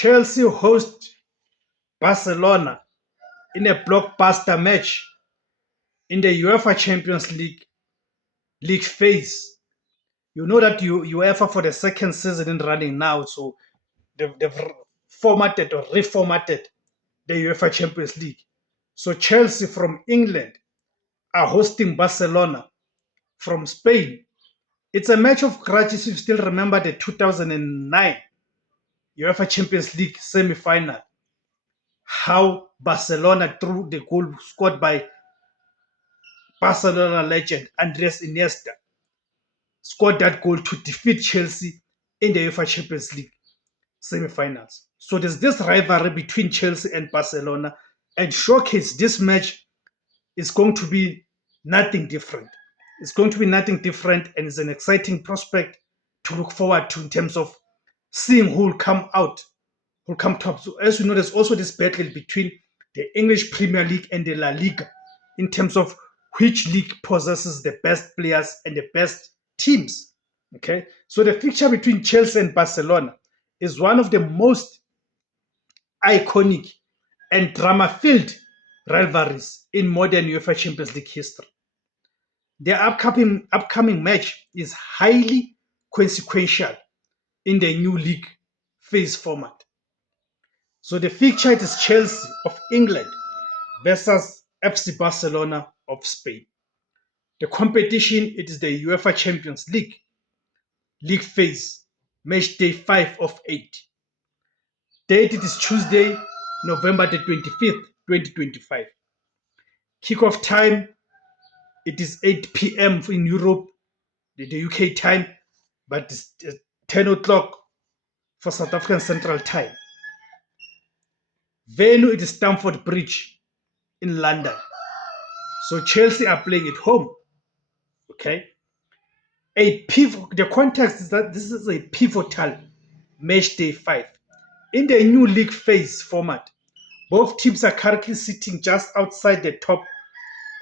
Chelsea host Barcelona in a blockbuster match in the UEFA Champions League phase. You know that UEFA for the second season in running now, so they've formatted or reformatted the UEFA Champions League. So Chelsea from England are hosting Barcelona from Spain. It's a match of grudges. If you still remember the 2009 UEFA Champions League semi-final, how Barcelona threw the goal scored by Barcelona legend Andres Iniesta, scored that goal to defeat Chelsea in the UEFA Champions League semi-finals. So there's this rivalry between Chelsea and Barcelona, and showcase this match is going to be nothing different. It's going to be nothing different, and it's an exciting prospect to look forward to in terms of seeing who will come out, who will come top. So as you know, there's also this battle between the English Premier League and the La Liga in terms of which league possesses the best players and the best teams. Okay, so the fixture between Chelsea and Barcelona is one of the most iconic and drama-filled rivalries in modern UEFA Champions League history. The upcoming match is highly consequential in the new league phase format. So the fixture is Chelsea of England versus FC Barcelona of Spain. The competition, it is the UEFA Champions League phase, match day 5 of 8. Date, it is Tuesday, November the 25th, 2025. Kickoff time, it is 8 p.m. in Europe, the UK time, but it's 10 o'clock for South African Central Time. Venue, it is Stamford Bridge in London. So Chelsea are playing at home. Okay. The context is that this is a pivotal match day 5. In the new league phase format, both teams are currently sitting just outside the top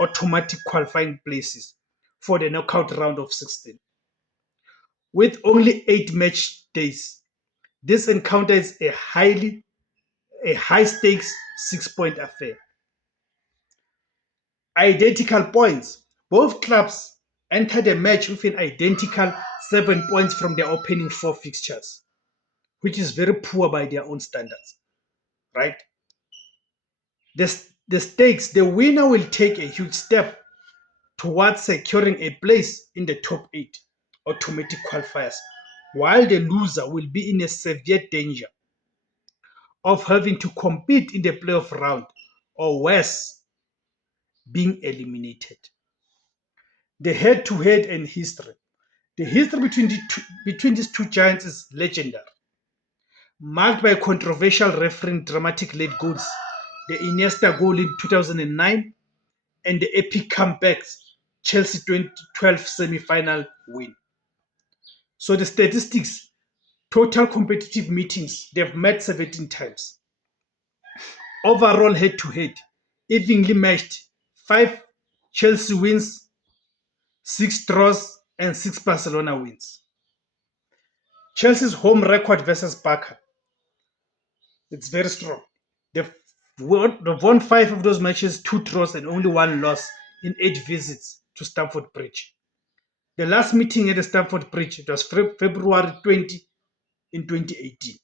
automatic qualifying places for the knockout round of 16. With only 8 match days, this encounter is a high stakes 6-point affair. Identical points. Both clubs entered the match with an identical 7 points from their opening 4 fixtures, which is very poor by their own standards, right? The stakes, the winner will take a huge step towards securing a place in the top 8 automatic qualifiers, while the loser will be in a severe danger of having to compete in the playoff round or worse, being eliminated. The head-to-head and history. The history between these two giants is legendary, marked by controversial refereeing, dramatic late goals, the Iniesta goal in 2009, and the epic comebacks Chelsea 2012 semi-final win. So the statistics, total competitive meetings, they've met 17 times. Overall head-to-head, evenly matched, 5 Chelsea wins, 6 draws, and 6 Barcelona wins. Chelsea's home record versus Barca, it's very strong. They've won 5 of those matches, 2 draws, and only 1 loss in 8 visits to Stamford Bridge. The last meeting at the Stamford Bridge, it was February 20 in 2018.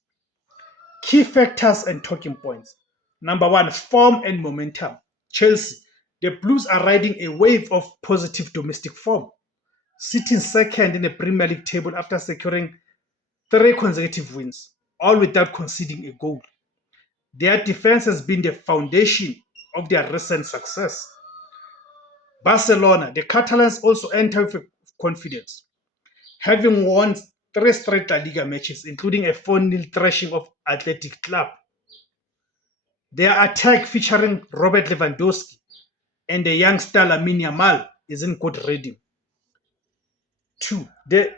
Key factors and talking points. Number 1, form and momentum. Chelsea, the Blues are riding a wave of positive domestic form, sitting second in the Premier League table after securing 3 consecutive wins, all without conceding a goal. Their defense has been the foundation of their recent success. Barcelona, the Catalans also enter with confidence, having won 3 straight La Liga matches, including a 4-0 thrashing of Athletic Club. Their attack, featuring Robert Lewandowski and the youngster Lamine Yamal, is in good reading. 2. The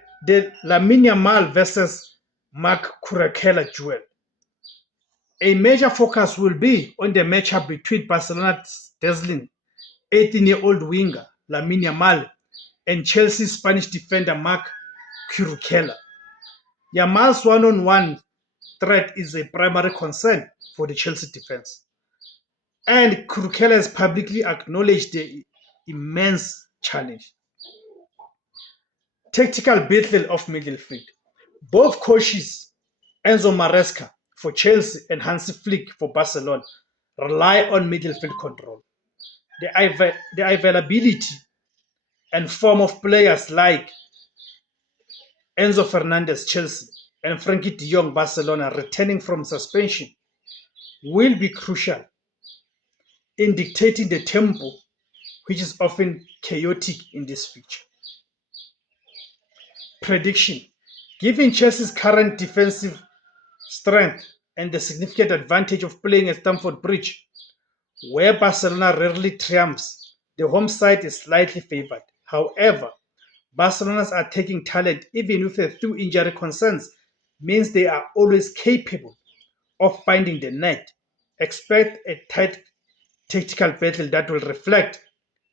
Lamine Yamal versus Marc Cucurella duel. A major focus will be on the matchup between Barcelona's dazzling 18-year-old winger Lamine Yamal and Chelsea's Spanish defender Marc Cucurella. Yamal's one-on-one threat is a primary concern for the Chelsea defense. And Krukela has publicly acknowledged the immense challenge. Tactical battle of midfield. Both coaches, Enzo Maresca for Chelsea and Hansi Flick for Barcelona, rely on midfield control. The availability and form of players like Enzo Fernandez, Chelsea, and Frankie de Jong, Barcelona, returning from suspension, will be crucial in dictating the tempo, which is often chaotic in this fixture. Prediction. Given Chelsea's current defensive strength and the significant advantage of playing at Stamford Bridge, where Barcelona rarely triumphs, the home side is slightly favored. However, Barcelona's attacking talent, even with a few injury concerns, means they are always capable of finding the net. Expect a tight tactical battle that will reflect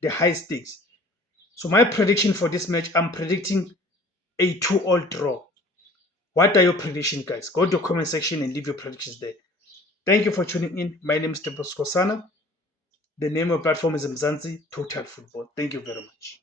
the high stakes. So my prediction for this match, I'm predicting a 2-all draw. What are your predictions, guys? Go to the comment section and leave your predictions there. Thank you for tuning in. My name is Tepos Kosana. The name of the platform is Mzansi Total Football. Thank you very much.